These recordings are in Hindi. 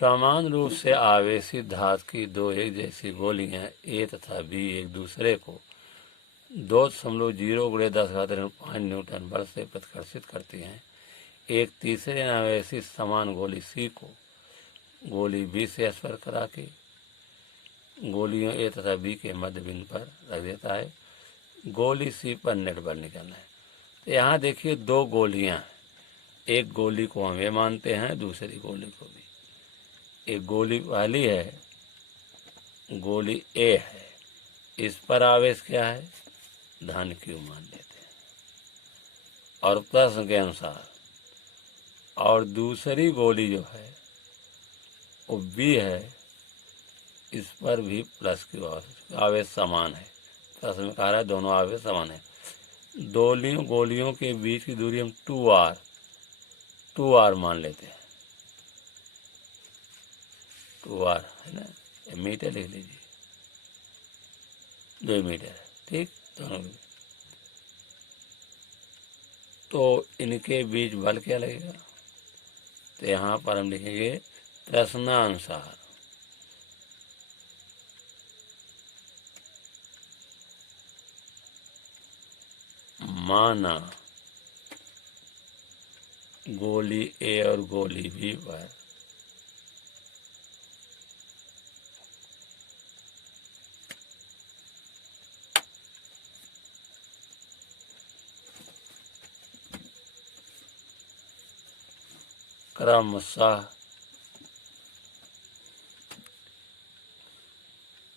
समान रूप से आवेशित धातु की दो एक जैसी गोलियां ए तथा बी एक दूसरे को 2.0 × 10⁵ न्यूटन बल से प्रतिकर्षित करती हैं। एक तीसरे आवेशित समान गोली सी को गोली बी से स्पर्श करा के गोलियों ए तथा बी के मध्य बिंदु पर रख देता है। गोली सी पर नेट बल निकलना है। तो यहाँ देखिए दो गोलियां, एक गोली को हम ये मानते हैं, दूसरी गोली को भी। एक गोली वाली है, गोली ए है, इस पर आवेश क्या है, धन क्यू मान लेते हैं और प्रश्न के अनुसार। और दूसरी गोली जो है वो बी है, इस पर भी प्लस क्यू आवेश समान है। प्रश्न में कह रहा है दोनों आवेश समान है। दोनों गोलियों के बीच की दूरी हम 2r मान लेते हैं। 2r है ना, मीटर लिख लीजिए, 2 मीटर है, ठीक। दोनों की तो इनके बीच बल क्या लगेगा, तो यहाँ पर हम लिखेंगे प्रश्नानुसार माना गोली ए और गोली बी पर क्रमशः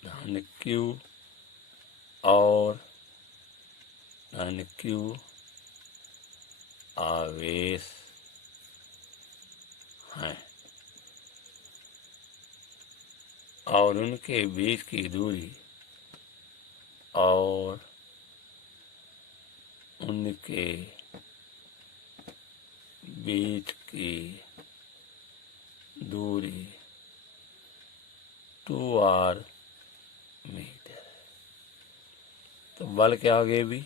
धन क्यू और धन क्यू आवेश हैं और उनके बीच की दूरी और उनके बीच की दूरी 2r मीटर है। तो बल क्या होगा, ए बी,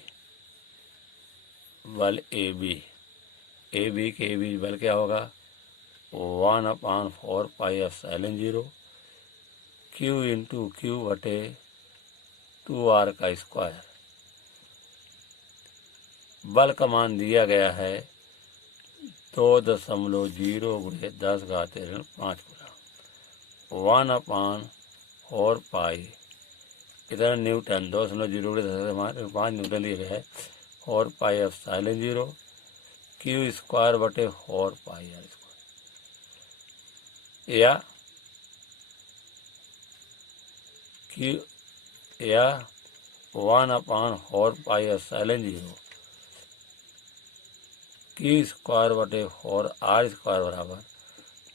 बल ए बी के बीच बल क्या होगा, 1/4πε0 Q × Q बटे 2r का स्क्वायर। बल का मान दिया गया है 2.0 × 10⁵ 1/4π इधर न्यूटन 2.0 × 10⁵ न्यूटन लिया गया है 4πε0 Q स्क्वायर बटे 4πr स्क्वायर या 1/4πε0 Q स्क्वायर बटे 4r स्क्वायर बराबर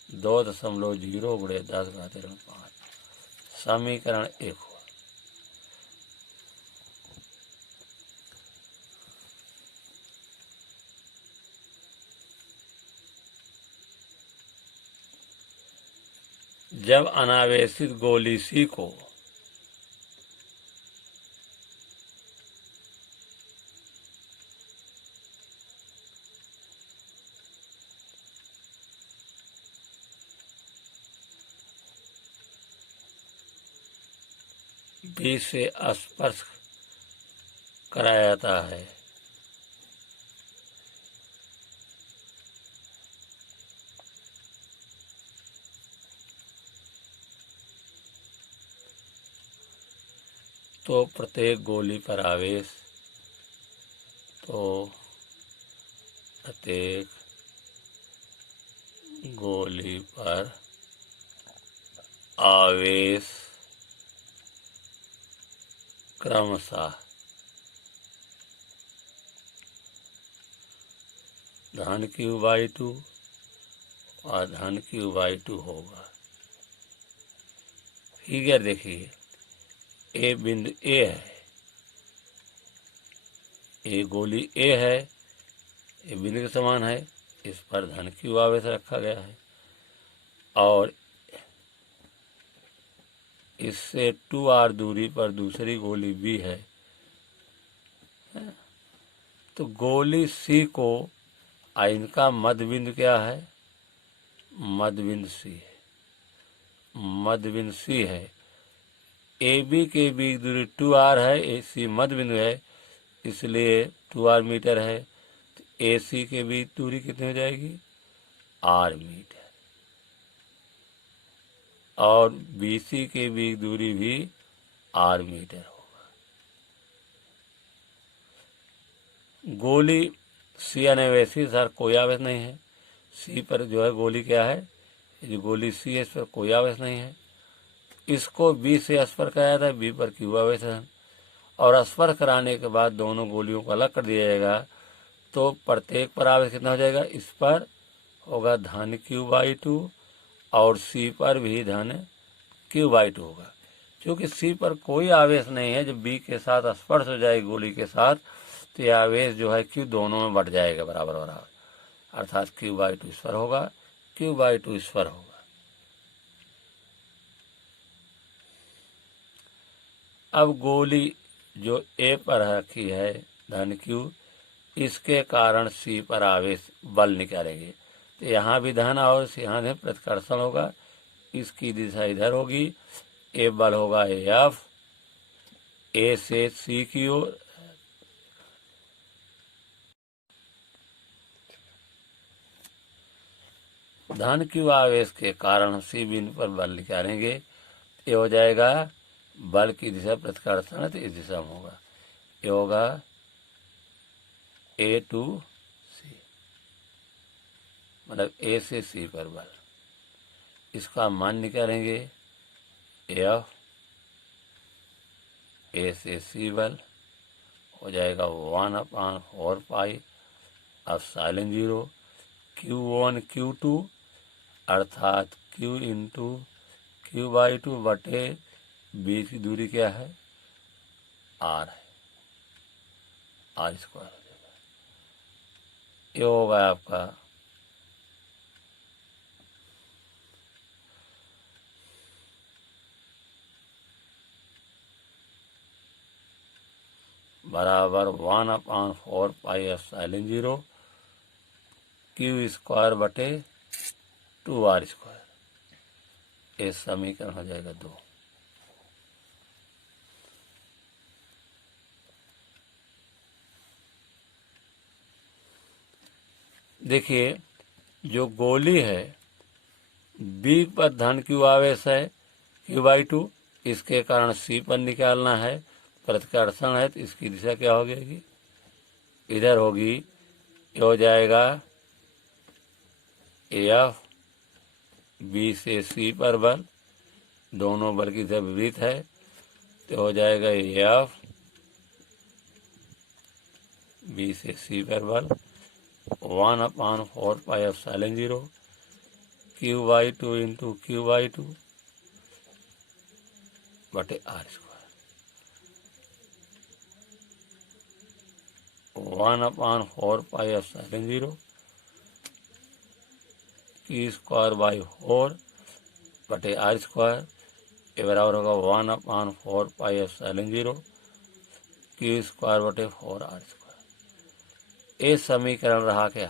2.0 × 10⁵ समीकरण 1 हुआ। जब अनावेशित गोली सी को बी से स्पर्श कराया जाता है तो प्रत्येक गोली पर आवेश क्रमशः धन Q/2 और धन Q/2 होगा। फिगर देखिए, ए बिंदु ए है, ए गोली ए है, ये बिंदु के समान है, इस पर धन Q आवेश रखा गया है और इससे 2r दूरी पर दूसरी गोली बी है। तो गोली सी को इनका मध्य बिंदु क्या है, मध्य बिंदु सी है, मध्य बिंदु सी है, ए बी के बीच दूरी 2r है, ए सी मध्य बिंदु है इसलिए 2r मीटर है। तो ए सी के बीच दूरी कितनी हो जाएगी, r मीटर, और बी सी के बीच दूरी भी r मीटर होगा। गोली सी अनवैसी सर कोई आवेश नहीं है, सी पर जो है गोली क्या है, जो गोली सी है इस पर कोई आवेश नहीं है। इसको बी से स्पर्श कराया था, बी पर क्यू आवेश है, और स्पर्श कराने के बाद दोनों गोलियों को अलग कर दिया जाएगा। तो प्रत्येक पर आवेश कितना हो जाएगा, इस पर होगा धन Q/2 और सी पर भी धन Q/2 होगा। क्योंकि सी पर कोई आवेश नहीं है, जब बी के साथ स्पर्श हो जाएगी गोली के साथ तो यह आवेश जो है Q दोनों में बढ़ जाएगा बराबर बराबर, अर्थात Q/2 इस पर होगा, Q/2 इस पर होगा। अब गोली जो ए पर रखी है धन Q, इसके कारण सी पर आवेश बल निकालेंगे। तो यहाँ भी धन और यहाँ से प्रतिकर्षण होगा, इसकी दिशा इधर होगी, ए बल होगा F, ए से सी की ओर, धन Q आवेश के कारण सी बिंदु पर बल निकालेंगे। ये हो जाएगा बल की दिशा प्रतिकर्षण है तो इस दिशा में होगा, ये होगा ए टू सी, मतलब ए से सी पर बल। इसका मान निकालेंगे एफ, ए से सी बल हो जाएगा 1/4 पाई ε0 Q1 Q2 अर्थात Q इंटू Q/2 बटे बी की दूरी क्या है, R है, R² हो जाएगा। ये होगा आपका बराबर 1/4 पाई ε0 Q² बटे 2r²। ये समीकरण हो जाएगा 2। देखिए जो गोली है बी पर धन Q आवेश है Q/2, इसके कारण सी पर निकालना है, प्रतिकर्षण है तो इसकी दिशा क्या हो जाएगी, इधर होगी। ये हो जाएगा एफ, बी से सी पर बल, दोनों बल की दिशा विपरीत है तो हो जाएगा एफ, बी से सी पर बल 1/4 पाई ε0 Q/2 इंटू Q/2 बटे R²। 1/4 पाई ε0 Q²/4 बटे R², ये बराबर होगा 1/4 पाई ε0 Q² बटे 4R²। ये समीकरण रहा क्या,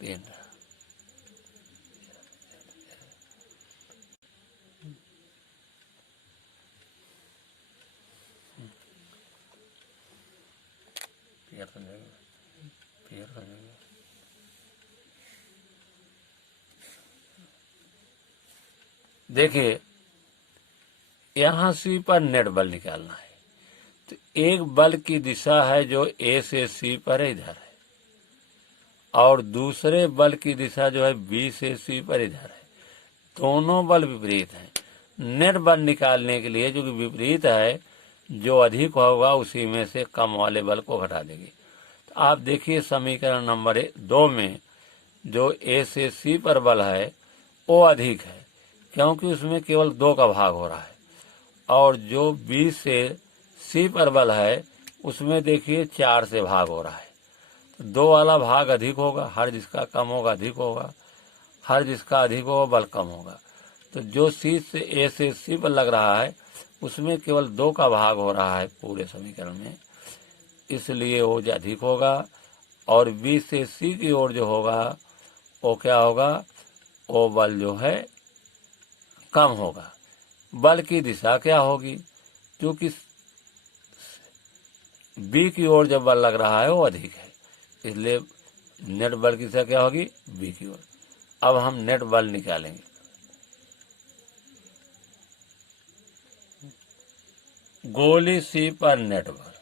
3 रहा। देखिए यहाँ सी पर नेट बल निकालना है, तो एक बल की दिशा है जो ए से सी पर इधर है, और दूसरे बल की दिशा जो है बी से सी पर इधर है, दोनों बल विपरीत हैं। नेट बल निकालने के लिए जो कि विपरीत है, जो अधिक होगा उसी में से कम वाले बल को घटा देंगे। तो आप देखिए समीकरण नंबर 2 में जो ए से सी पर बल है वो अधिक है, क्योंकि उसमें केवल 2 का भाग हो रहा है, और जो बी से सी पर बल है उसमें देखिए 4 से भाग हो रहा है। तो 2 वाला भाग अधिक होगा, हर जिसका कम होगा अधिक होगा, हर जिसका अधिक होगा बल कम होगा। तो जो सी से ए से सी पर लग रहा है उसमें केवल 2 का भाग हो रहा है पूरे समीकरण में, इसलिए वो जो अधिक होगा। और बी से सी की ओर जो होगा वो क्या होगा, वो बल जो है कम होगा। बल की दिशा क्या होगी? क्योंकि बी की ओर जब बल लग रहा है वो अधिक है, इसलिए नेट बल की दिशा क्या होगी? बी की ओर। अब हम नेट बल निकालेंगे। गोली सी पर नेट बल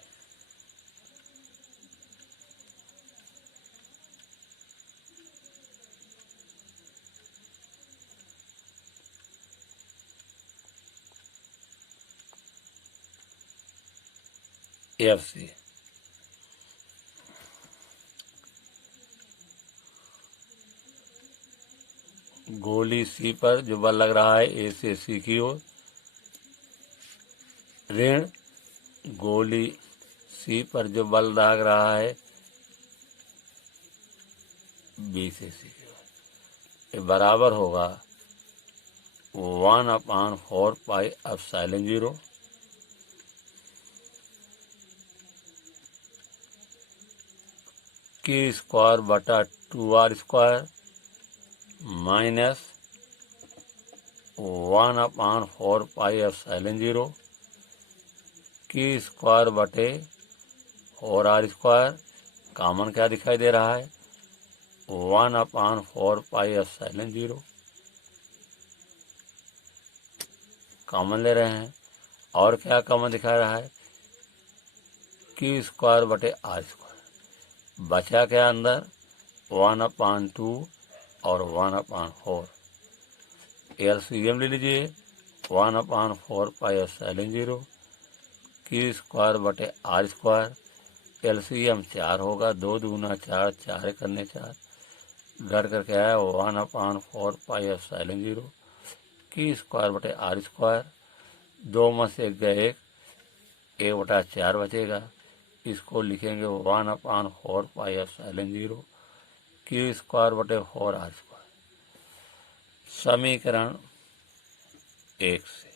FC। गोली सी पर जो बल लग रहा है ए से सी की ओर, ऋण गोली सी पर जो बल लग रहा है बी से सी की ओर, ये बराबर होगा 1/4πε0 की स्क्वायर बटा 2r² माइनस 1/4πε0 की स्क्वायर बटे 4r²। कॉमन क्या दिखाई दे रहा है? 1/4πε0 कॉमन ले रहे हैं। और क्या कॉमन दिखा रहा है? की स्क्वायर बटे r²। बचा क्या अंदर? 1/2 और 1/4। LCM ले लीजिए। 1/4πε0 की स्क्वायर बटे r²। LCM 4 होगा, 2 दूना 4, 4 करने 4, घट करके आया 1/4πε0 की स्क्वायर बटे r²। 2 में से 1 गए 1/4 बचेगा। इसको लिखेंगे 1/4πε0 की स्क्वायर बटे 4r²। समीकरण 1 से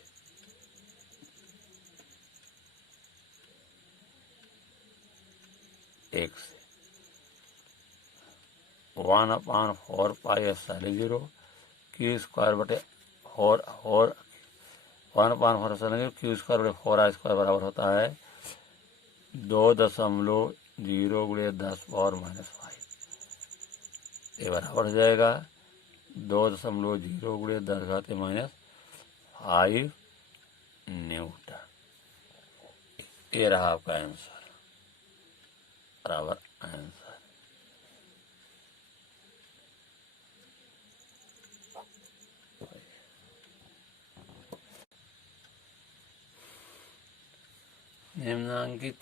1/4πε0 की स्क्वायर बटे 1/4 की स्क्वायर बटे 4r² बराबर होता है 2.0 × 10⁻⁵। ये बराबर हो जाएगा 2.0 × 10⁻⁵ न्यूटन। ये रहा आपका आंसर, बराबर आंसर। निम्नांकित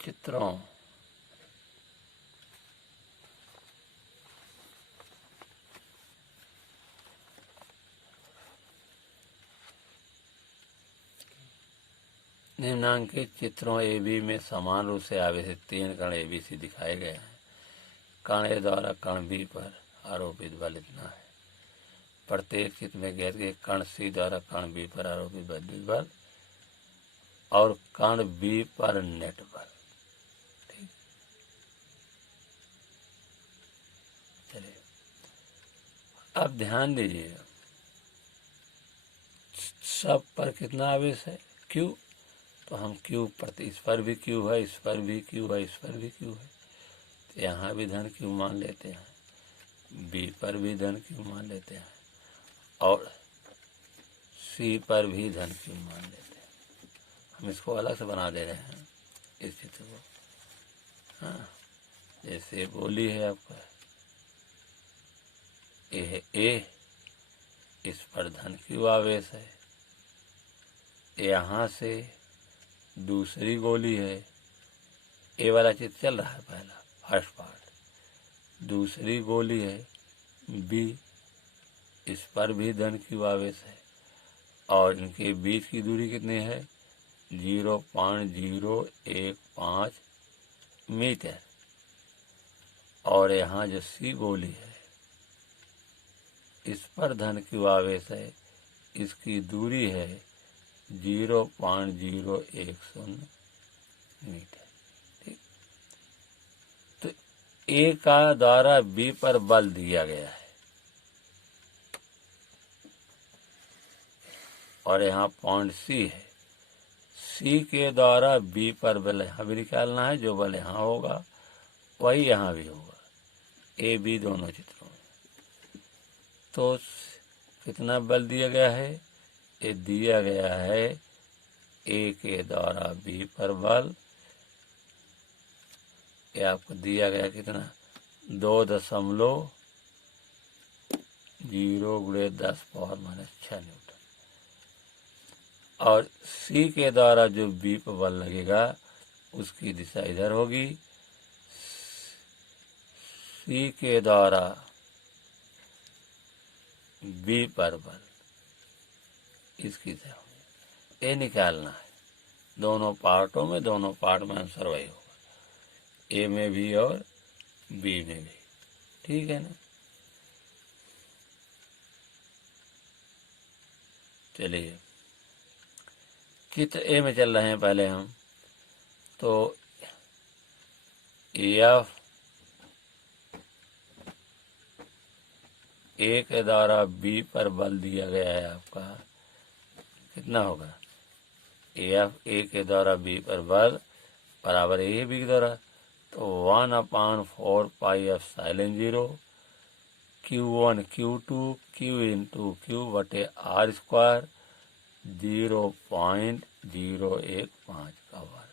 चित्रों ए बी में समान रूप से आवेशित 3 कण ABC दिखाए गए हैं। कण ए द्वारा कण बी पर आरोपित बल इतना है। प्रत्येक चित्र में ज्ञात कि कण सी द्वारा कण बी पर आरोपित विद्युत बल और कण बी पर नेट बल। ठीक, चलिए अब ध्यान दीजिए, सब पर कितना आवेश है? Q। तो हम Q प्रति, इस पर भी Q है, इस पर भी Q है, इस पर भी Q है, तो यहाँ भी धन Q मान लेते हैं, B पर भी धन Q मान लेते हैं और C पर भी धन Q मान लेते हैं। हम इसको अलग से बना दे रहे हैं इस चित्र को। हाँ, जैसे गोली है आपका, ये है A, इस पर धन Q आवेश है। यहाँ से दूसरी गोली है, ए वाला चित्र चल रहा है पहला फर्स्ट पार्ट। दूसरी गोली है B, इस पर भी धन Q आवेश है और इनके बीच की दूरी कितनी है? 0.015 मीटर। और यहाँ जो C गोली है, इस पर धन Q आवेश है, इसकी दूरी है 0.010 मीटर। ठीक, तो ए का द्वारा बी पर बल दिया गया है। और यहाँ पॉइंट सी है। सी के द्वारा बी पर बल यहाँ भी निकालना है, जो बल यहाँ होगा वही यहाँ भी होगा, ए बी दोनों चित्रों में। तो कितना बल दिया गया है? ये दिया गया है ए के द्वारा बी पर बल, ये आपको दिया गया कितना? 2.0 × 10⁻⁶ न्यूटन। और सी के द्वारा जो बी पर बल लगेगा उसकी दिशा इधर होगी। सी के द्वारा बी पर बल इसकी दिशा होगी। ये निकालना है दोनों पार्टों में, दोनों पार्ट में आंसर वही होगा, ए में भी और बी में भी। ठीक है ना? चलिए चित्र ए में चल रहे हैं पहले हम। तो एफ ए के द्वारा बी पर बल दिया गया है आपका, कितना होगा? एफ ए के द्वारा बी पर बल बराबर ए बी के द्वारा, तो 1/4 πε0 Q1 Q2 Q × Q बटे R स्क्वायर 0.015 का वर्ग।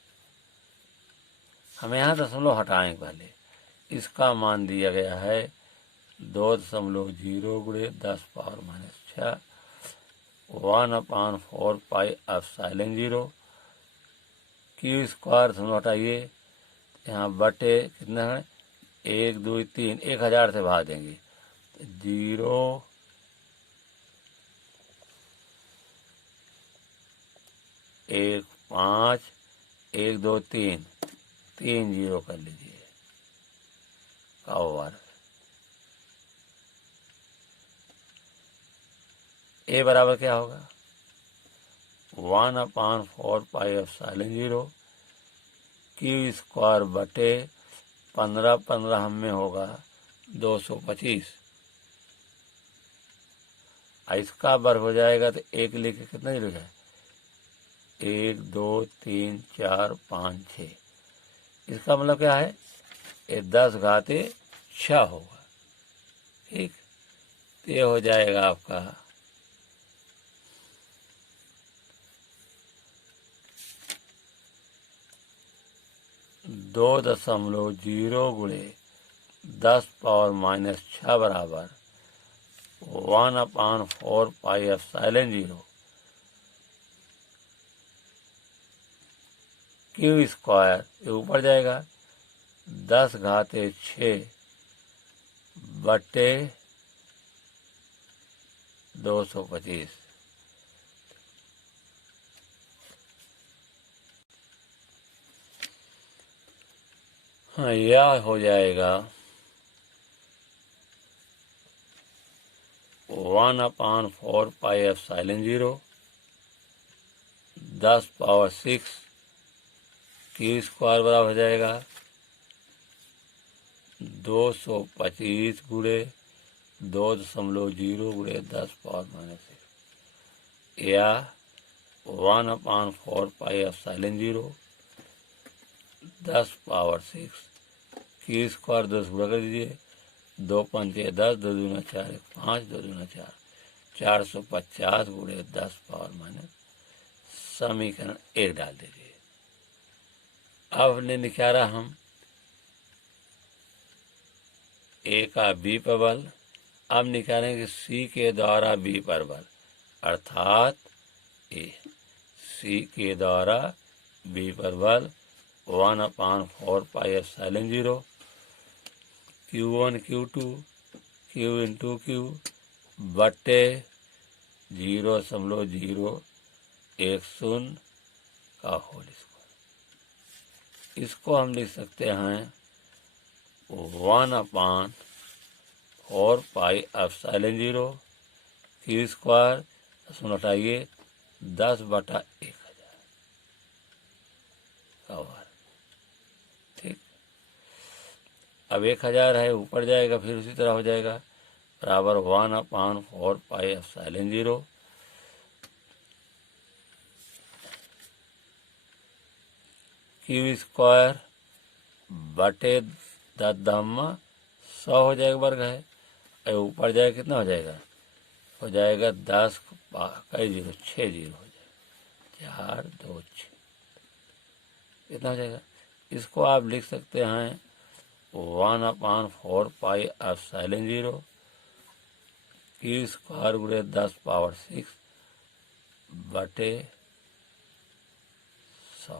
हमें यहाँ दशमलव हटाएं पहले। इसका मान दिया गया है 2.0 × 10⁻⁶ 1/4 πε0 Q स्क्वायर दशमलव हटाइए, यहाँ बटे कितना है? 1 2 3, 1000 से भाग देंगे 0 1 5 1 2 3 3 0 कर लीजिए का वर्ग। ए बराबर क्या होगा? 1/4 πε0 Q स्क्वायर बटे 15 हम में होगा 225। इसका वर्ग हो जाएगा तो एक लेके कितना ही लिखा? 1 2 3 4 5 6। इसका मतलब क्या है? ये 10⁻6 होगा। ठीक, तो ये हो जाएगा आपका 2.0 × 10⁻⁶ बराबर 1/4 πε0 Q स्क्वायर, ये ऊपर जाएगा 10⁻6 बटे 225। हाँ, यह हो जाएगा 1/4 πε0 10⁻6 Q स्क्वायर बराबर हो जाएगा 225 × 2.0 × 10⁻⁻6 या 1/4 πε0 10⁻6 Q स्क्वायर 2 से गुणा कर दीजिए, 2 पंचे 10, 2 दूना 4, 5, 2 दूना 4, 450 × 10⁻⁻। समीकरण 1 डाल दीजिए। अब हमने निकाला हम ए का बी पर बल। अब निकालेंगे सी के द्वारा बी पर बल, अर्थात ए सी के द्वारा बी पर बल 1/4 πε0 Q1 Q2 Q × Q बटे 0.010 का होल स्क्वायर। इसको हम लिख सकते हैं 1/4 πε0 Q स्क्वायर, दशमलव हटाइए 10/1000 का वर्ग। ठीक, अब 1000 है, ऊपर जाएगा, फिर उसी तरह हो जाएगा बराबर 1/4 πε0 क्यू स्क्वायर बटे 10 हो जाएगा, वर्ग है। और ऊपर जाएगा कितना हो जाएगा, हो जाएगा 10 कई जीरो, 6 जीरो हो जाएगा, 4 2 6 कितना हो जाएगा। इसको आप लिख सकते हैं 1/4 पाई एप्सिलॉन 0 क्यू स्क्वायर गुणे 10 पावर 6 बटे 100।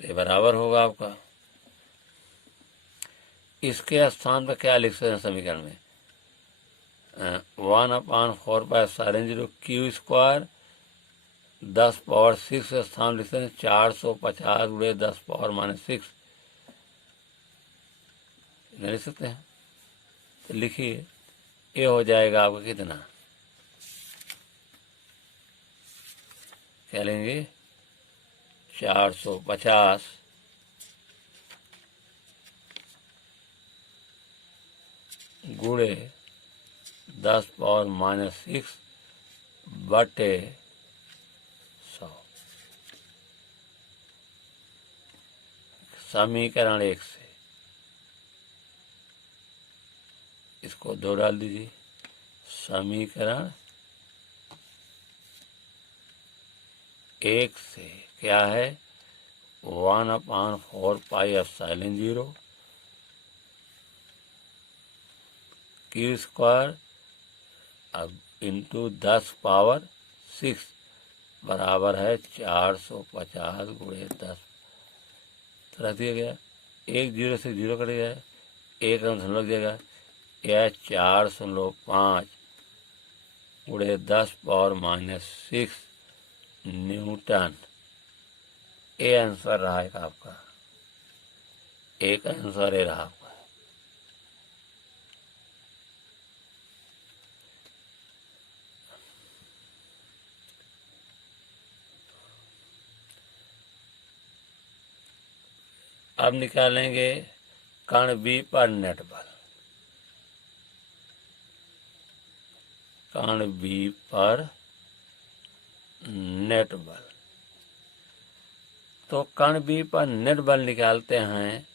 ये बराबर होगा आपका। इसके स्थान पर क्या लिख सकते हैं समीकरण में, 1/4 पाई एप्सिलॉन 0 क्यू स्क्वायर 10 पावर 6 के स्थान लिख सकते हैं 450 गुणे 10 पावर -6 लिख सकते हैं। तो लिखिए, ये हो जाएगा आपका कितना, क्या लेंगे, 450 गुणे 10 पावर -6 बटे 100। समीकरण 1 से इसको 2 डाल दीजिए। समीकरण 1 से क्या है, 1/4 पाई एप्सिलॉन 0 क्यू स्क्वायर अब इंटू 10 पावर 6 बराबर है 450 गुणे 10 तो रख दिया गया। 1 जीरो से 0 कट गया, 1 रन लग जाएगा, यह 4.5 गुणे 10 पावर -6 न्यूटन। ये आंसर रहा है आपका, एक आंसर ये रहा आपका। अब निकालेंगे कण बी पर नेट बल। कण बी पर नेट बल, तो कण बी पर नेट बल निकालते हैं।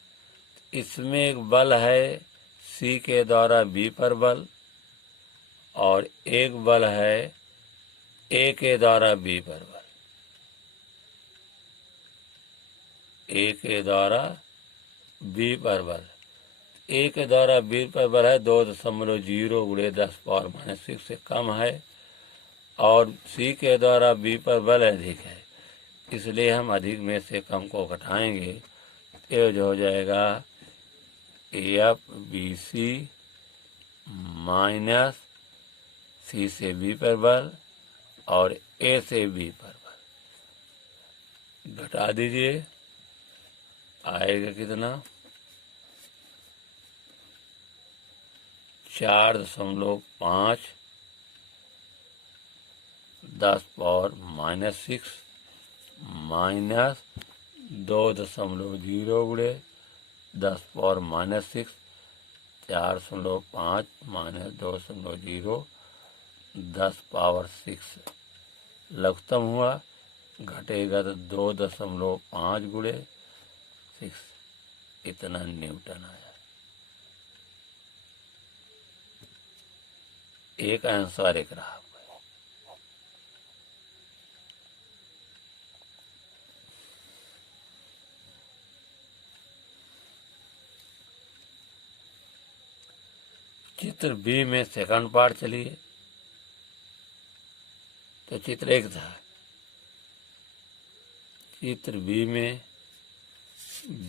इसमें एक बल है सी के द्वारा बी पर बल, और एक बल है ए के द्वारा बी पर बल। ए के द्वारा बी पर बल, ए के द्वारा बी पर बल है 2.0 गुणे 10 पावर -6 से कम है, और सी के द्वारा बी पर बल अधिक है, इसलिए हम अधिक में से कम को घटाएंगे। ये जो हो जाएगा एफ बी सी माइनस सी से बी पर बल और ए से बी पर बल, घटा दीजिए, आएगा कितना, 4.5 10 पावर -6 माइनस 2.0 गुणे 10 पावर -6, 4.5 माइनस 2.0 10 पावर 6 लघुत्तम हुआ, घटेगा तो 2.5 गुणे 6, इतना न्यूटन आया। एक आंसर एक रहा। चित्र बी में सेकंड पार्ट चलिए। तो चित्र 1 था, चित्र बी में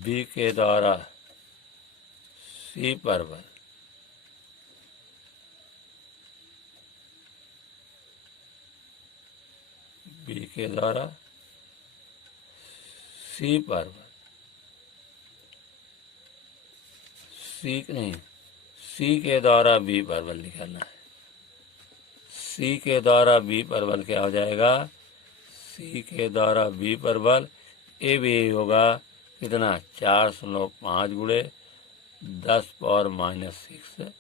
बी के द्वारा सी पर बल, बी के द्वारा सी पर बल, सी नहीं, सी के द्वारा बी पर बल निकालना है। सी के द्वारा बी पर बल क्या हो जाएगा, सी के द्वारा बी पर बल ए भी होगा कितना, 4.5 गुणे 10 पावर -6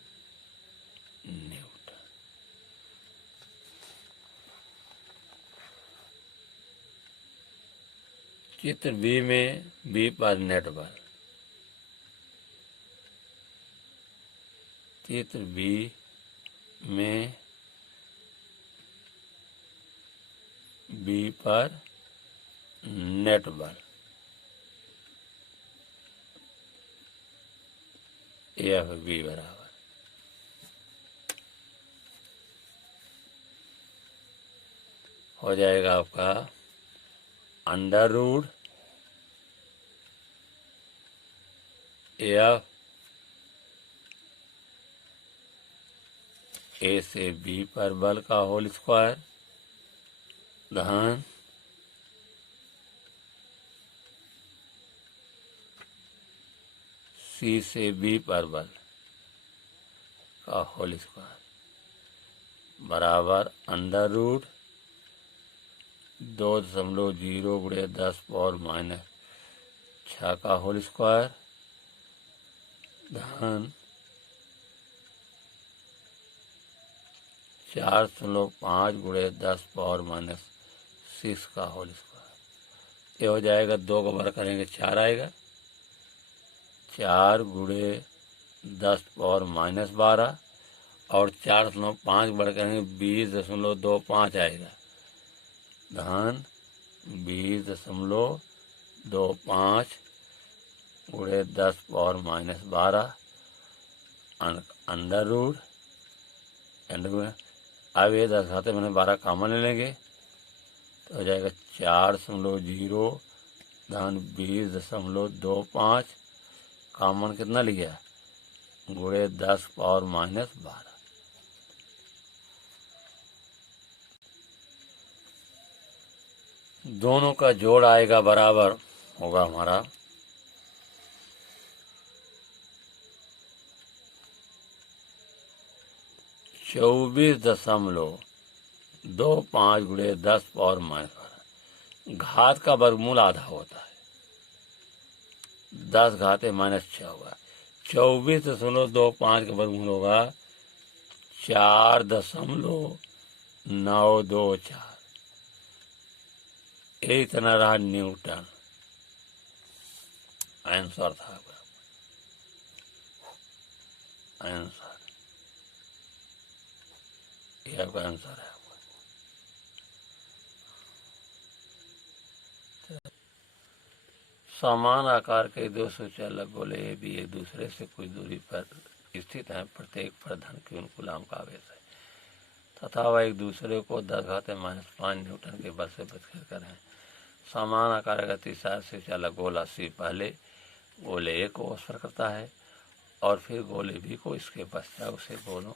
न्यूटन। चित्र बी में बी पर नेट बल। चित्र बी में बी पर नेट बल एफ बी बराबर हो जाएगा आपका अंडर रूट एफ ए से बी पर बल का होल स्क्वायर धन सी से बी पर बल का होल स्क्वायर बराबर अंडर रूट 2.0 गुणे 10 पावर -6 का होल स्क्वायर धन 4.5 गुणे 10 पावर -6 का होल स्क्वायर। ये हो जाएगा, 2 को बार करेंगे 4 आएगा, 4 गुणे 10 पावर -12 और 4.5 बढ़ करेंगे 20.25 आएगा धन 20.25 गुणे 10 पावर -12 अंडर रूट अब ये 10 खाते मैंने 12 कॉमन ले लेंगे तो हो जाएगा 4.0 धन 20.25 कॉमन कितना लिया गुणे 10 पावर -12। दोनों का जोड़ आएगा बराबर होगा हमारा 24.25 गुणे 10 पावर -12। घात का वर्गमूल आधा होता है, 10 घाते -6 होगा। 24.25 का वर्गमूल होगा 4.924। ये इतना रहा न्यूटन। आंसर था आंसर, ये आपका आंसर है। समान आकार के दो सुचालक गोले ए बी एक दूसरे से कुछ दूरी पर स्थित हैं। प्रत्येक पर धन Q कूलाम का आवेश है तथा वह एक दूसरे को 10⁻⁵ न्यूटन के बल से प्रतिहत कर हैं। समान आकार का तीसरा सुचालक गोला सी पहले गोले ए को स्पर्श करता है और फिर गोले बी को इसके पश्चात उसे गोलों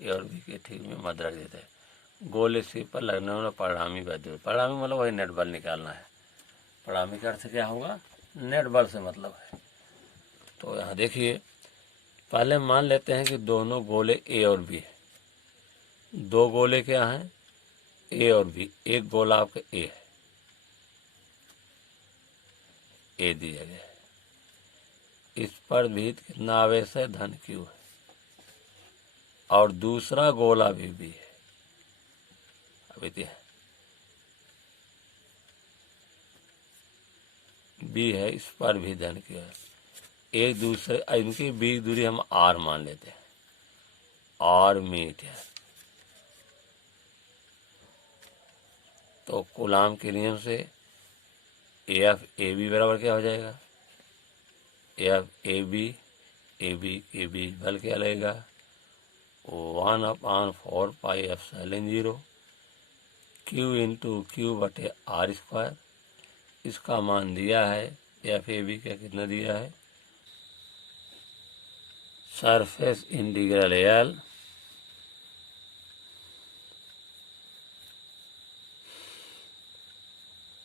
ए और बी के ठीक में मध्य रख देते हैं। गोले सी पर लगने वाला परिणामी वैद्युत, परिणामी मतलब वही नेट बल निकालना है। परिणामी का अर्थ क्या होगा, नेट बल से मतलब है। तो यहाँ देखिए, पहले मान लेते हैं कि दोनों गोले ए और बी है। दो गोले क्या हैं, ए और बी। एक गोला आपका ए है, ए दिया गया है, इस पर भी कितना आवेश है, धन Q है। और दूसरा गोला भी है, अभी बी है, इस पर भी धन Q है। एक दूसरे इनकी बीच दूरी हम R मान लेते हैं, R मीटर। तो कूलाम के नियम से एफ ए बी बराबर क्या हो जाएगा, एफ ए बी के बीच बल क्या लगेगा, 1/4 पाई एप्सिलॉन 0 Q इंटू Q बटे R स्क्वायर। इसका मान दिया है एफ ए बी का कितना दिया है, surface integral L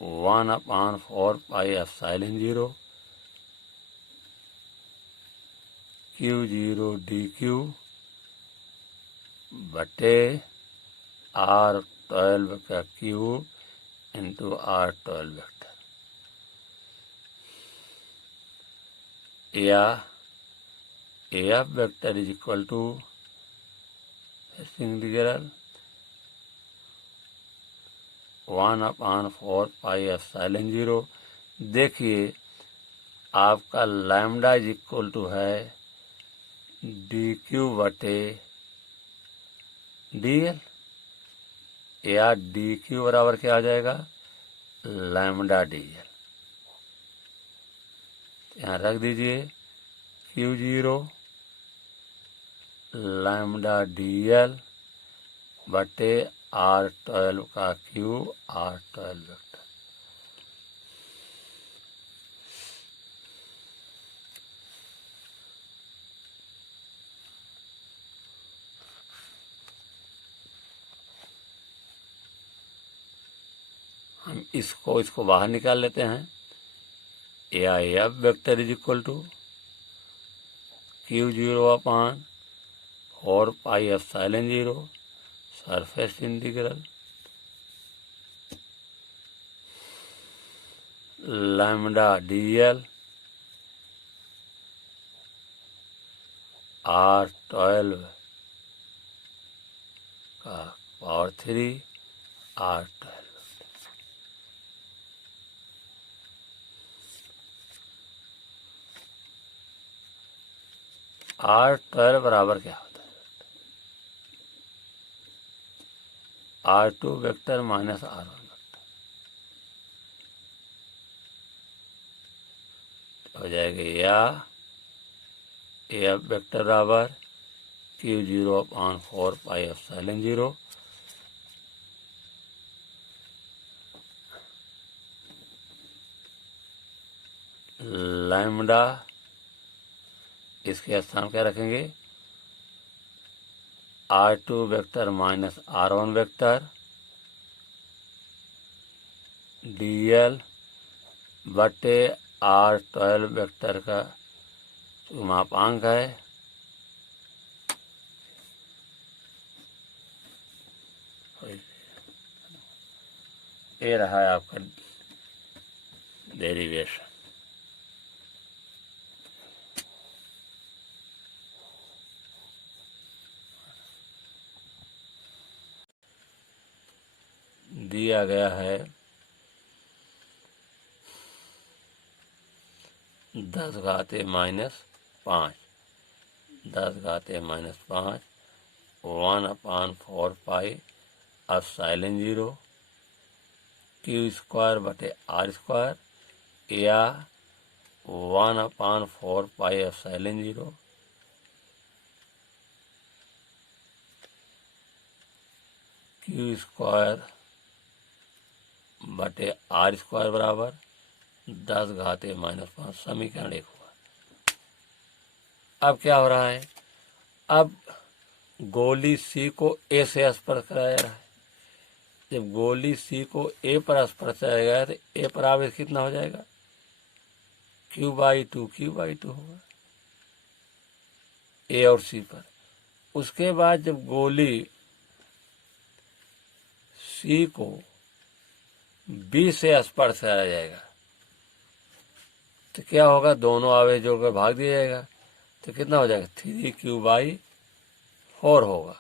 one upon 4 pi epsilon 0 Q0 dQ बटे R12 का क्यूब इंटू R12 वेक्टर, या AF vector is equal to surface integral 1/4πε0। देखिए आपका लैम्डा इज इक्वल टू है dq बटे dl, या dq बराबर क्या आ जाएगा, लैम्डा dl। यहाँ रख दीजिए q0 लैम्डा dl बटे R12 का क्यू R12 वेक्टर। हम इसको बाहर निकाल लेते हैं। या F vector is equal to Q0/4πε0 surface integral lambda dl R12 का पावर 3 R12। R12 बराबर क्या होता है, R2 vector minus R1 vector, हो जाएगा या एफ वेक्टर बराबर Q0/4πε0 लैम्डा, इसके स्थान क्या रखेंगे, R2 vector minus R1 vector dl बटे R12 वेक्टर का जो मापांक है ये रहा है आपका डेरिवेशन। दिया गया है 10 घाते -5 1/4πε0 Q² बटे R² या 1/4πε0 Q² बटे R² बराबर 10 घाते -5। समीकरण 1 हुआ। अब क्या हो रहा है, अब गोली C को A से स्पर्श कराया जा रहा है। जब गोली C को A पर स्पर्श कराया गया तो A पर आवेश कितना हो जाएगा, Q/2 होगा A और C पर। उसके बाद जब गोली C को B से स्पर्श कराया जाएगा तो क्या होगा, दोनों आवेश जोड़कर भाग दिया जाएगा तो कितना हो जाएगा, 3Q/4 होगा।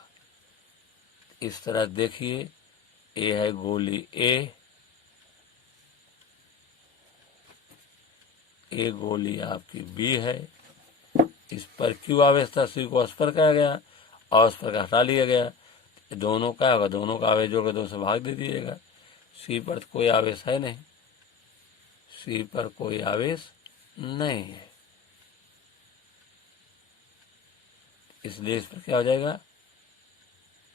इस तरह देखिए ए है गोली ए गोली आपकी बी है, इस पर Q आवेश था, C को स्पर्श कराया गया और स्पर्श हटा लिया गया, दोनों का होगा, दोनों का आवेश जोड़कर 2 से भाग दे दीजिएगा। C पर कोई आवेश है नहीं, C पर कोई आवेश नहीं है, इसलिए इस पर क्या हो जाएगा,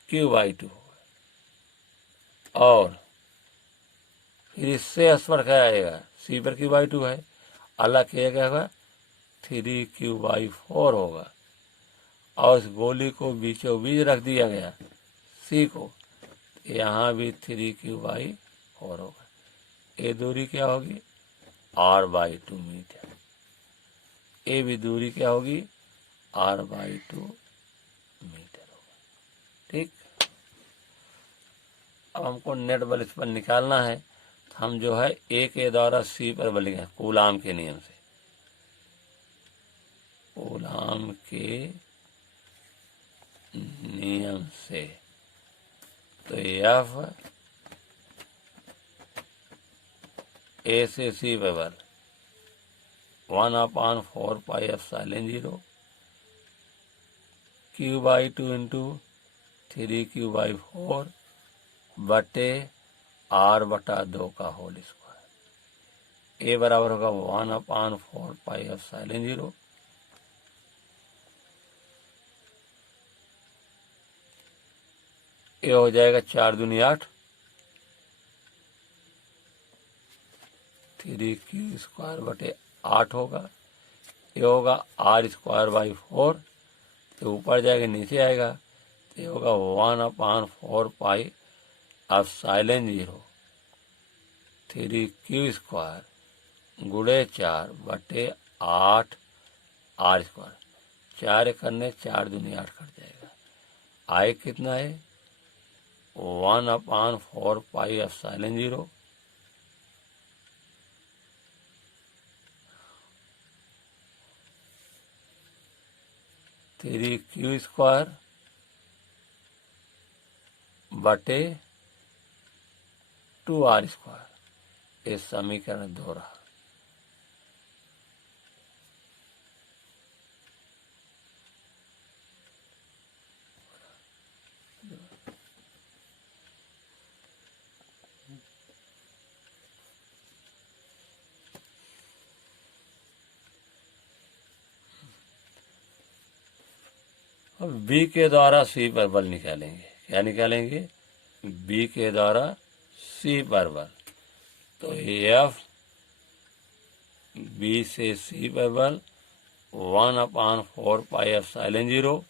Q/2 होगा। और फिर इससे स्पर्श कराया जाएगा, C पर Q/2 है, अलग किया गया होगा 3Q/4 होगा। और इस गोली को बीचों बीच रख दिया गया C को, यहाँ भी 3Q/4 होगा। ये दूरी क्या होगी, R/2 मीटर। ये भी दूरी क्या होगी, R/2 मीटर होगा। ठीक, अब हमको नेट बल इस पर निकालना है, तो हम जो है A के द्वारा C पर बल लिखेंगे कूलाम के नियम से। कूलाम के नियम से। तो एफ ए से सी बराबर 1/4πε0 Q/2 इंटू 3Q/4 बटे R/2 का होल स्क्वायर। ए बराबर होगा 1/4πε0 ये हो जाएगा 4 दूनी 8 3Q² बटे 8 होगा। ये होगा R²/4 तो ऊपर जाएगा नीचे आएगा तो ये होगा 1/4πε0 3Q² गुणे 4 बटे 8 R²। 4 करने 4 दूनी 8 कट जाएगा। आय कितना है 1/4πε0 3Q² बटे 2R²। ये समीकरण 2 रहा। अब बी के द्वारा सी पर बल निकालेंगे। क्या निकालेंगे बी के द्वारा सी पर बल। तो एफ बी से सी पर बल 1/4πε0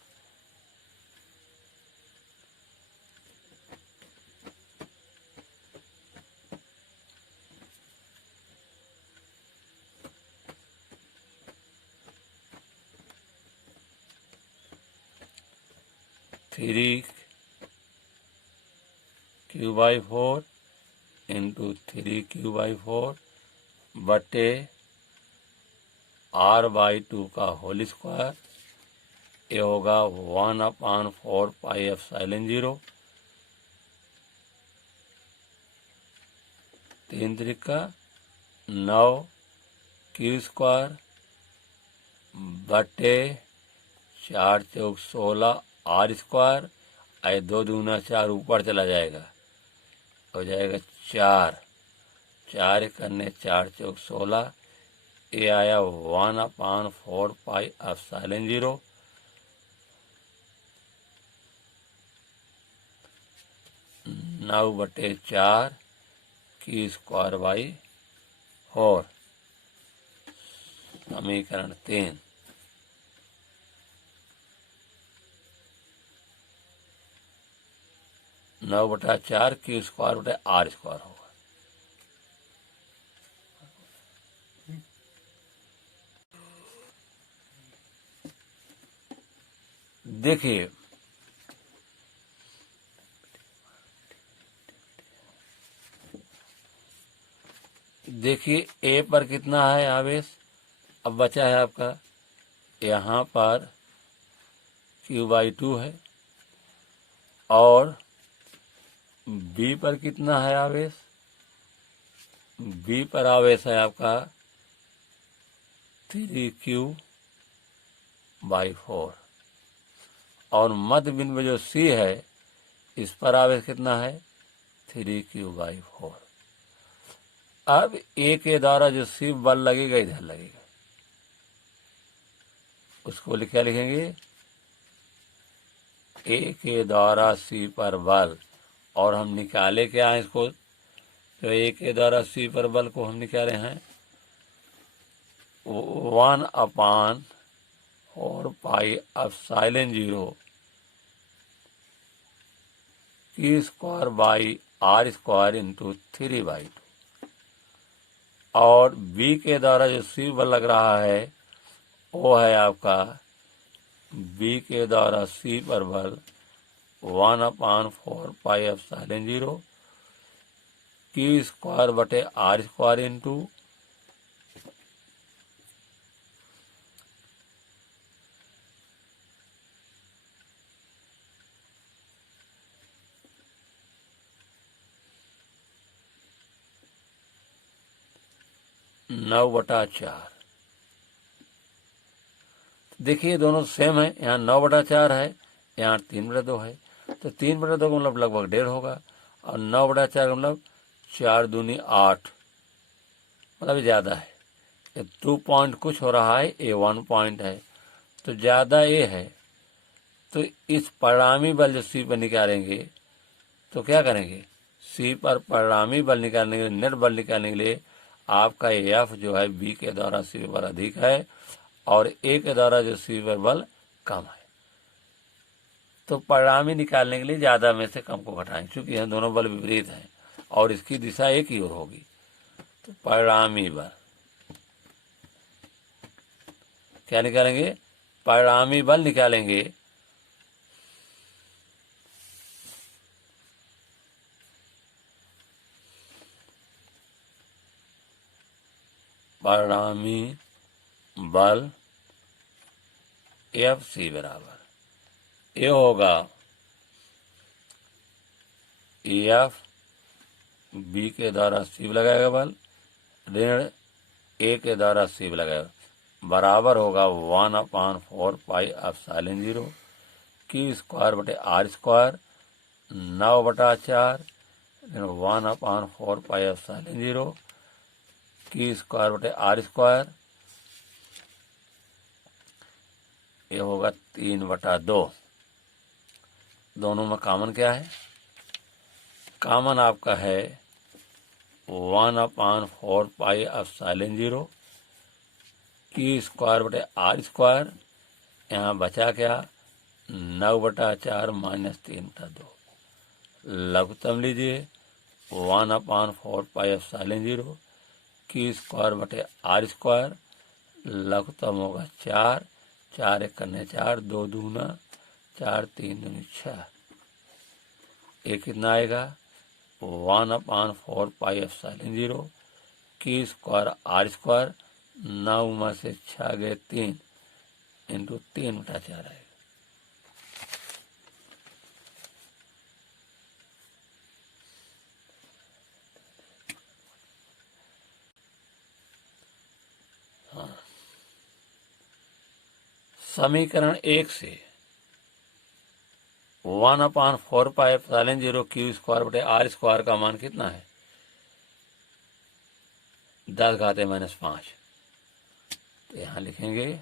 3Q/4 इंटू 3Q/4 बटे R/2 का होल स्क्वायर। ये होगा 1/4πε0 3 त्रिका 9 Q² बटे 4 चौक 16 R²। आए 2 दूना 4 ऊपर चला जाएगा हो जाएगा 4। 4 करने 4 चौक 16 ये आया 1/4πε0 9 बटे 4 Q²/4 समीकरण 3। 9 बटा 4 Q² बटे R² होगा। देखिए ए पर कितना है आवेश। अब बचा है आपका यहाँ पर Q/2 है और बी पर कितना है आवेश। बी पर आवेश है आपका 3Q/4 और मध्य बिंदु जो सी है इस पर आवेश कितना है 3Q/4। अब ए के द्वारा जो सी बल लगेगा इधर लगेगा उसको क्या लिखेंगे ए के द्वारा सी पर बल। और हम निकाले क्या है इसको तो ए के द्वारा सी पर बल को हम निकाले हैं 1/4πε0 Q²/R² इंटू 3/2। और बी के द्वारा जो सी बल लग रहा है वो है आपका बी के द्वारा सी पर बल 1/4πε0 Q² बटे R² इंटू 9/4। देखिए दोनों सेम है, यहाँ 9/4 है, यहाँ 3/2 है, तो 3/2 का मतलब लगभग 1.5 होगा, और 9/4 का मतलब 4 दूनी 8, मतलब ज़्यादा है। ये 2 पॉइंट कुछ हो रहा है, ये 1 पॉइंट है, तो ज़्यादा ये है। तो इस परिणामी बल जो सी पर निकालेंगे तो क्या करेंगे, सी पर परिणामी बल निकालने के लिए, नेट बल निकालने के लिए आपका एफ जो है बी के द्वारा सी पर बल अधिक है और ए के द्वारा जो सी पर बल कम है। तो परिणामी निकालने के लिए ज़्यादा में से कम को घटाएं, क्योंकि यह दोनों बल विपरीत हैं और इसकी दिशा एक ही ओर होगी। तो परिणामी बल क्या निकालेंगे, परिणामी बल निकालेंगे परिणामी बल एफ सी बराबर ये होगा एफ बी के द्वारा सी लगाएगा बल ऋण ए के द्वारा सी लगाएगा, बराबर होगा 1/4 पाई एप्सिलॉन 0 की स्क्वायर बटे आर स्क्वायर 9/4 1/4 पाई एप्सिलॉन 0 की स्क्वायर बटे आर स्क्वायर, ये होगा 3/2। दोनों में कॉमन क्या है, कॉमन आपका है 1/4 पाई एप्सिलॉन 0 की स्क्वायर बटे आर स्क्वायर, यहाँ बचा क्या 9/4 माइनस 3/2। लघुत्तम लीजिए 1/4 पाई एप्सिलॉन 0 की स्क्वायर बटे आर स्क्वायर, लघुत्तम होगा 4, 4 एक करने 4, 2 दूना 4, 3 दूनी 6, ये कितना आएगा 1/4 पाई एप्सिलॉन 0 की स्क्वायर आर स्क्वायर, 9 में से 6 गए 3 इंटू 3/4 आएगा। हाँ, समीकरण 1 से 1/4 पाई एप्सिलॉन 0 क्यू स्क्वायर बटे आर स्क्वायर का मान कितना है 10⁻⁻5। तो यहाँ लिखेंगे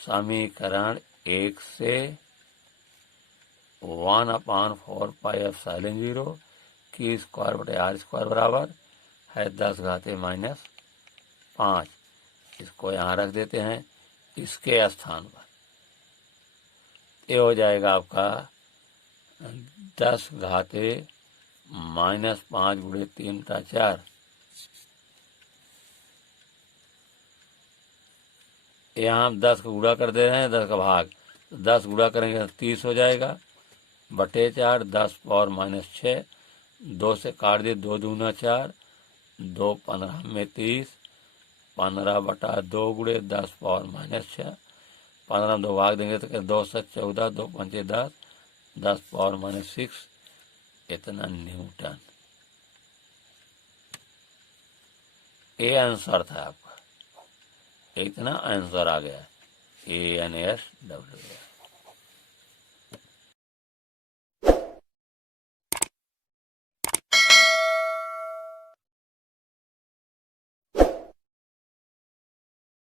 समीकरण 1 से 1/4 पाई एप्सिलॉन 0 की स्क्वायर बटे आर स्क्वायर बराबर है 10⁻⁻5। इसको यहाँ रख देते हैं इसके स्थान पर, ये हो जाएगा आपका 10⁻⁻5 गुणे 3/4। यहाँ हम 10 का गुणा कर दे रहे हैं, 10 का भाग, 10 गुणा करेंगे तो 30 हो जाएगा बटे 4, 10⁻⁻6, 2 से काट दिए, 2 दूना 4, 2 15 में 30, 15/2 गुणे 10⁻⁻6, 15 में 2 भाग देंगे तो 2 से 14, 2 पंचे 10, 10⁻⁻6, इतना न्यूटन। ये आंसर था आपका, इतना आंसर आ गया ANSW।